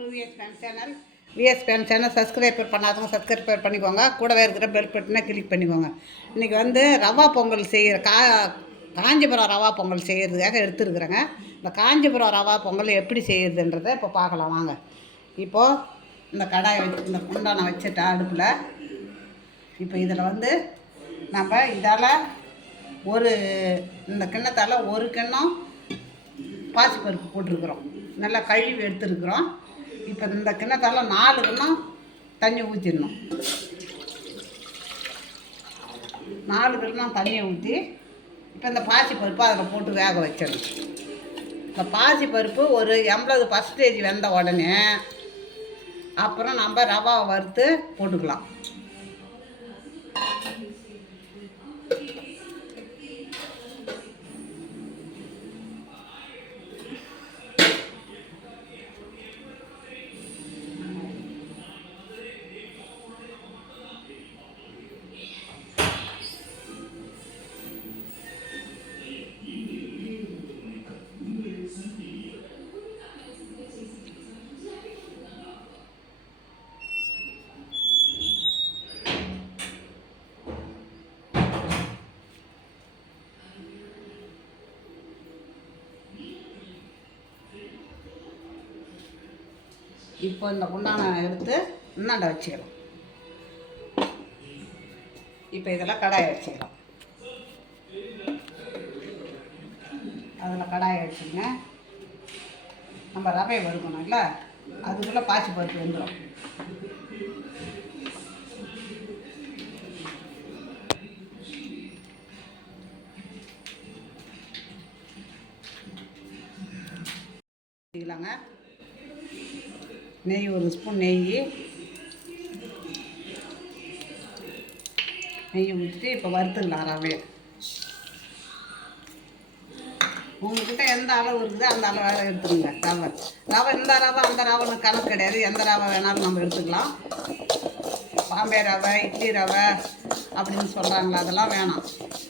VS fan channel VS subscriber பண்ணாதவங்க subscriber பண்ணிக்கோங்க. கூடவே இருக்கிற பெல் பட்டனை கிளிக் பண்ணிக்கோங்க. இன்றைக்கி வந்து ரவா பொங்கல் செய்கிற கா காஞ்சிபுரம் ரவா பொங்கல் செய்கிறதுக்காக எடுத்துருக்குறேங்க. இந்த காஞ்சிபுரம் ரவா பொங்கல் எப்படி செய்கிறதுன்றதை இப்போ பார்க்கலாம் வாங்க. இப்போது இந்த கடாயை வச்சு இந்த குண்டானை வச்சுட்டா அடுப்பில் இப்போ இதில் வந்து நம்ம இதால் ஒரு இந்த கிண்ணத்தால் ஒரு கிண்ணம் பாசிப்பருப்பு போட்டிருக்கிறோம். நல்லா கழுவி எடுத்துருக்குறோம். இப்போ இந்த கிண்ணத்தால் நாலு கிண்ணம் தண்ணி ஊற்றிடணும் நாலு கிண்ணம் தண்ணியை ஊற்றி இப்போ இந்த பாசி பருப்பு அதில் போட்டு வேக வச்சிடணும். இந்த பாசி பருப்பு ஒரு எண்பது பர்சன்டேஜ் வெந்த உடனே அப்புறம் நம்ம ரவாவை வறுத்து போட்டுக்கலாம். இப்போ இந்த குண்டானை எடுத்து இன்னாண்ட வச்சுக்கிறோம் இப்போ இதெல்லாம் கடாயை வச்சுக்கிறோம் அதில் கடாயை வச்சுங்க. நம்ம ரவை வறுக்கணும்ல அதுக்குள்ளே பாசி பருப்பு வந்துடும். நெய் ஒரு ஸ்பூன் நெய் நெய் ஊற்றிட்டு இப்போ வறுத்துக்கலாம் ரவே உங்ககிட்ட எந்த அளவு இருக்குதோ அந்த அளவு எடுத்துருங்க ரவை. ரவை இந்த ரவை அந்த ரவைன்னு கணக்கு கிடையாது. எந்த ரவை வேணாலும் நம்ம எடுத்துக்கலாம். பாம்பே ரவை இட்லி ரவை அப்படின்னு சொல்கிறாங்களா அதெல்லாம் வேணாம்.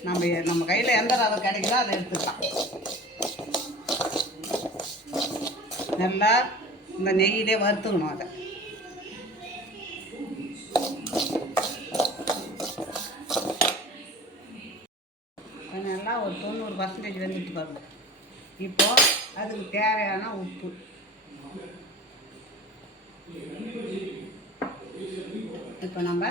நம்ம நம்ம கையில் எந்த ரவை கிடைக்குதோ அதை எடுத்துக்கலாம். நல்லா இந்த நெய்யிலே வறுத்துக்கணும் அதை. நல்லா ஒரு தொண்ணூறு பர்சன்டேஜ் வந்துட்டு பாருங்க. இப்போ அதுக்கு தேவையான உப்பு. இப்போ நம்ம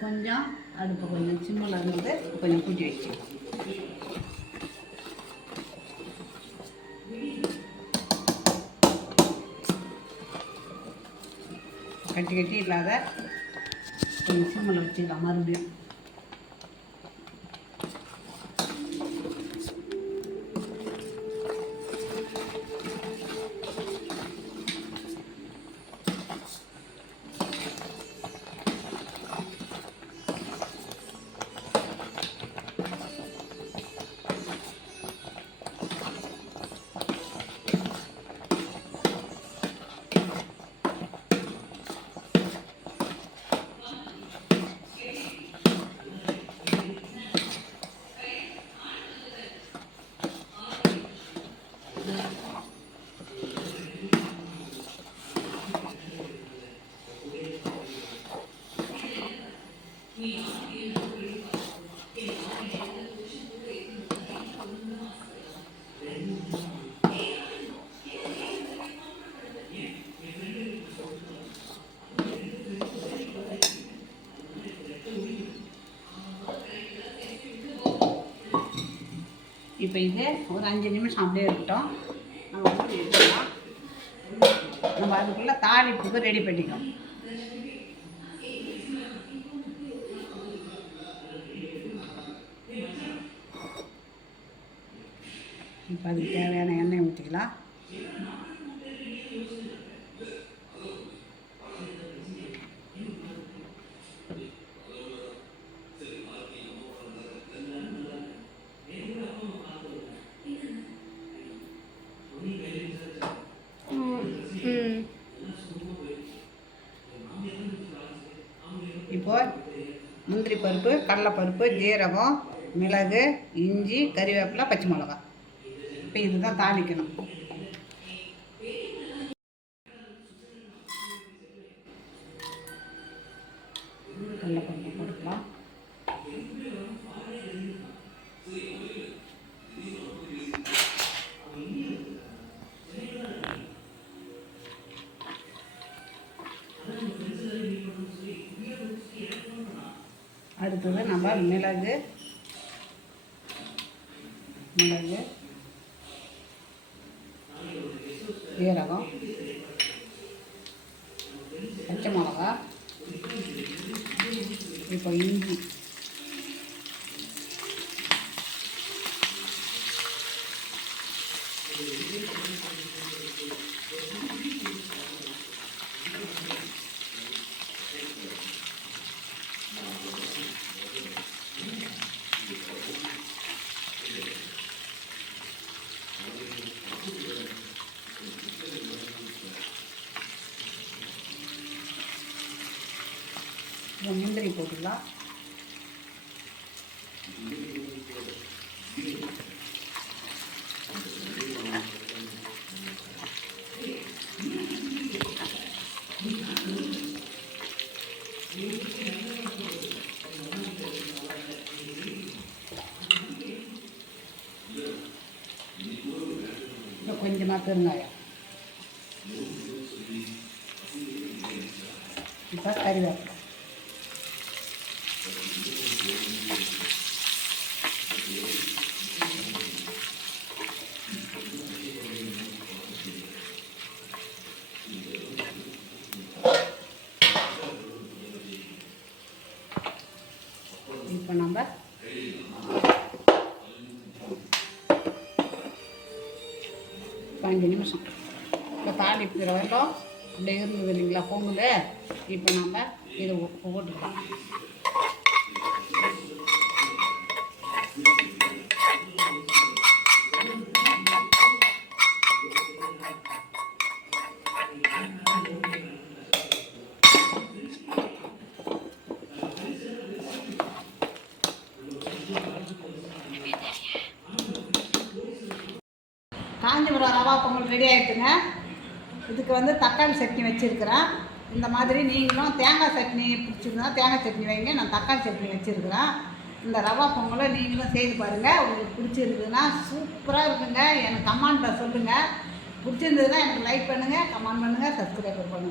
கொஞ்சம் அடுப்பு கொஞ்சம் சிம்மில் இருந்தது கொஞ்சம் கூட்டி வச்சு கட்டி கட்டி இல்லாத கொஞ்சம் சிம்மில் வச்சுக்கலாம் மறுபடியும். இப்போ இது ஒரு அஞ்சு நிமிஷம் அப்படியே இருக்கட்டும். நம்ம வந்து எடுக்கலாம் நம்ம அதுக்குள்ளே தாளிப்புக்கு ரெடி பண்ணிக்கணும் இப்போ அதுக்கு தேவையான எண்ணெய் ஊற்றிக்கலாம் இப்போது முந்திரி பருப்பு கடலைப்பருப்பு ஜீரகம் மிளகு இஞ்சி கறிவேப்பிலை பச்சை மிளகா. இப்போ இதுதான் தாளிக்கணும். கடலைப்பருப்பு போட்டுக்கலாம். அடுத்தது நம்ம மிளகு. மிளகு. சீரகம் பச்சை மிளகா. இப்போ இஞ்சி. இப்போ முந்திரி போட்டுக்கலாம். கொஞ்சமாக பெருங்காயம். இப்போ கறிவேப்பிலை இப்போ நம்ம பதினஞ்சு நிமிஷம். இப்போ தாளிப்பு வரட்டும் அப்படியே இருந்தது இல்லைங்களா? பொங்கல் இப்போ நம்ம இதை போட்டுக்கலாம் காஞ்சிபுரம் ரவா பொங்கல் ரெடி ஆகிடுதுங்க இதுக்கு வந்து தக்காளி சட்னி வச்சுருக்கிறேன். இந்த மாதிரி நீங்களும் தேங்காய் சட்னி பிடிச்சிருந்தா தேங்காய் சட்னி வைங்க. நான் தக்காளி சட்னி வச்சுருக்கிறேன். இந்த ரவா பொங்கலை நீங்களும் செய்து பாருங்கள் உங்களுக்கு பிடிச்சிருக்குதுன்னா சூப்பராக இருக்குங்க. எனக்கு கமெண்ட்டில் சொல்லுங்கள் பிடிச்சிருந்ததுன்னா எனக்கு லைக் பண்ணுங்கள் கமெண்ட் பண்ணுங்கள் சப்ஸ்கிரைப் பண்ணுங்கள்